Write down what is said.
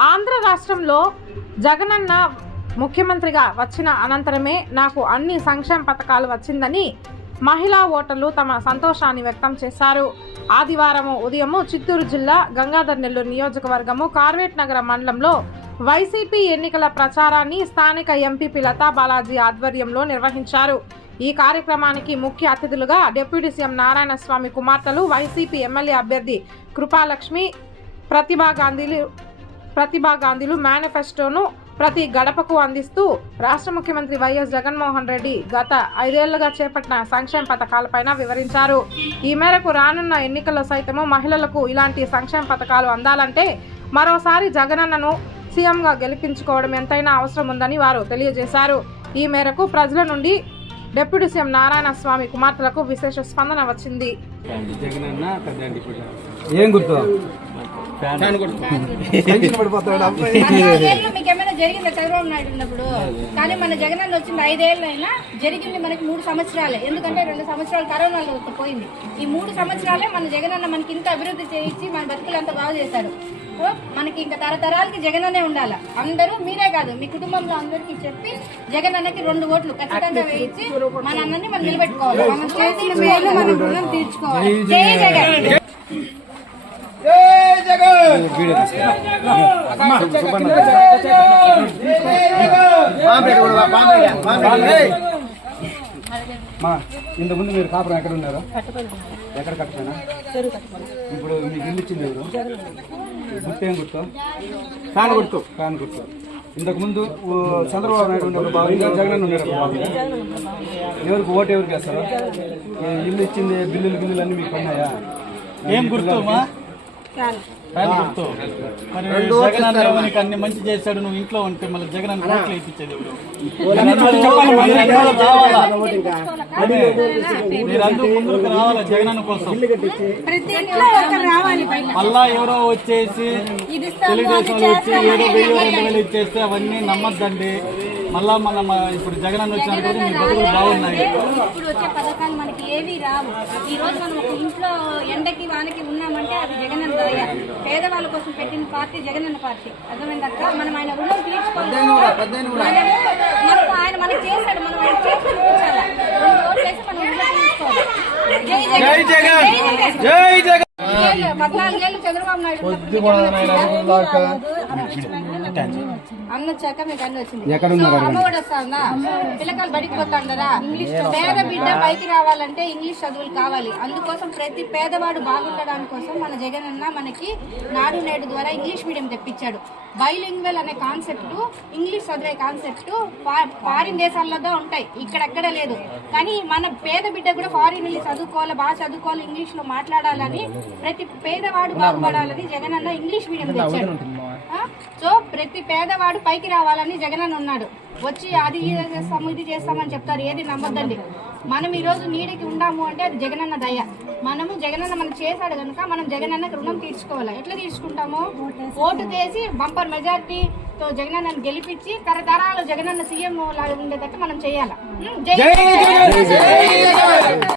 ఆంధ్ర రాష్ట్రంలో జగనన్న ముఖ్యమంత్రిగా వచ్చిన అనంతరమే నాకు అన్ని సంక్షేమ పథకాలు వచ్చిందని మహిళా ఓటర్లు తమ సంతోషాన్ని వ్యక్తం చేశారు. ఆదివారం ఉదయం చిత్తూరు జిల్లా గంగాధర్ నెల్లూరు నియోజకవర్గము కార్వేట్ నగర మండలంలో వైసీపీ ఎన్నికల ప్రచారాన్ని స్థానిక ఎంపీపీ లతా బాలాజీ ఆధ్వర్యంలో నిర్వహించారు. ఈ కార్యక్రమానికి ముఖ్య అతిథులుగా డిప్యూటీ సీఎం నారాయణ స్వామి కుమార్తెలు వైసీపీ ఎమ్మెల్యే అభ్యర్థి కృపాలక్ష్మి, ప్రతిభా గాంధీలు మేనిఫెస్టోను ప్రతి గడపకు అందిస్తూ రాష్ట్ర ముఖ్యమంత్రి వైఎస్ జగన్మోహన్ రెడ్డి గత 5 ఏళ్లుగా చేపట్టిన సంక్షేమ పథకాలపైన వివరించారు. ఈ మేరకు రానున్న ఎన్నికల్లో సైతము మహిళలకు ఇలాంటి సంక్షేమ పథకాలు అందాలంటే మరోసారి జగనన్నను సీఎంగా గెలిపించుకోవడం ఎంతైనా అవసరం ఉందని వారు తెలియజేశారు. ఈ మేరకు ప్రజల నుండి డిప్యూటీ సీఎం నారాయణ స్వామి కుమార్తెలకు విశేష స్పందన వచ్చింది. మీకేమైనా జరిగిందా చంద్రబాబు నాయుడు ఉన్నప్పుడు? కానీ మన జగనన్న వచ్చింది 5 ఏళ్ళైనా జరిగింది మనకి 3 సంవత్సరాలే. ఎందుకంటే 2 సంవత్సరాలు కరోనాలో పోయింది. ఈ 3 సంవత్సరాలే మన జగనన్న మనకి ఇంత అభివృద్ధి చేయించి మన బతుకులు అంత బాగా చేశారు. మనకి ఇంకా తరతరాలకి జగనన్నే ఉండాలి. అందరూ మీరే కాదు మీ కుటుంబంలో అందరికీ చెప్పి జగనన్నకి 2 ఓట్లు ఖచ్చితంగా వేయించి మన అన్నని మనం నిలబెట్టుకోవాలి. మనం చేసిన మేలు మనం రుణం తీర్చుకోవాలి. జై జగన్. ఇంతకుముందు మీరు కాపురం ఎక్కడ ఉన్నారు? ఎక్కడ కట్టానా? ఇప్పుడు మీకు ఇల్లు ఇచ్చింది ఎవరు? గుర్తు ఏం గుర్తు? ఫ్యాన్ గుర్తు. ఫ్యాన్ గుర్తు. ఇంతకుముందు చంద్రబాబు నాయుడు ఉన్నప్పుడు బాగుంది, జగన్ ఉండేటప్పుడు బాగుంది. ఎవరికి ఓటు ఎవరికి వేస్తారు? ఇల్లు ఇచ్చింది బిల్లులు అన్ని మీకు ఉన్నాయా? ఏం గుర్తు? గుర్తు. మరి జగన్ నీకు అన్ని మంచి చేశాడు, నువ్వు ఇంట్లో ఉంటే మళ్ళీ జగన్ ఓట్లు వేయించేది మీరందరూ ముందుకు రావాలా జగన్ కోసం. మళ్ళా ఎవరో వచ్చేసి తెలుగుదేశం వచ్చి ఏదో 1000-2000 ఇచ్చేస్తే అవన్నీ నమ్మద్దండి. మళ్ళా మనం ఇప్పుడు జగన్ వచ్చినప్పుడు మీ బతుకులు బాగున్నాయి. ఇప్పుడు వచ్చే పథకాలు మనకి ఏవి రావు. ఈ రోజు మనం ఒక ఇంట్లో ఎండకి వానకి ఉన్నామంటే అది జగనన్న దయ. పేదవాళ్ళ కోసం పెట్టిన పార్టీ జగనన్న పార్టీ. అర్థమైందక్క. మనం ఆయన రుణం తీర్చుకోవాలి. ఆయన మనకి చేశాడు, మనం ఆయన చేసి చూపించాలి. 2 ఓట్లు వేసి మనం రుణం తీర్చుకోవాలి. జై జగన్. జై జగన్. 14 ఏళ్ళు చంద్రబాబు నాయుడు అన్న వచ్చాక మీకు అన్ని వచ్చింది. అమ్మఒడి వస్తుందా? పిల్లకాయలు బడికి పోతాండరా? పేద బిడ్డ పైకి రావాలంటే ఇంగ్లీష్ చదువులు కావాలి. అందుకోసం ప్రతి పేదవాడు బాగుండడానికి కోసం మన జగన్ అన్న మనకి నాడు నేడు ద్వారా ఇంగ్లీష్ మీడియం తెప్పించాడు. బైలింగ్వెల్ అనే కాన్సెప్ట్, ఇంగ్లీష్ చదివే కాన్సెప్ట్ ఫారిన్ దేశాల్లో ఉంటాయి, ఇక్కడెక్కడ లేదు. కానీ మన పేద బిడ్డ కూడా ఫారిన్ వెళ్ళి చదువుకోవాలి, బాగా చదువుకోవాలి, ఇంగ్లీష్ లో మాట్లాడాలని, ప్రతి పేదవాడు బాగుపడాలని జగన్ అన్న ఇంగ్లీష్ మీడియం తెచ్చాడు. సో ప్రతి పేదవాడు పైకి రావాలని జగనన్న ఉన్నాడు. వచ్చి అది చేస్తాము ఇది చేస్తామని చెప్తారు, ఏది నమ్మొద్దండి. మనం ఈ రోజు నీడకి ఉండాము అంటే అది జగనన్న దయ. మనము జగనన్న మనం చేశాడు కనుక మనం జగనన్నకి రుణం తీర్చుకోవాలి. ఎట్లా తీర్చుకుంటాము? ఓటు చేసి బంపర్ మెజార్టీతో జగనన్నను గెలిపించి తరతరాలు జగనన్న సీఎం లాగా ఉండేటట్టు మనం చేయాలి. జై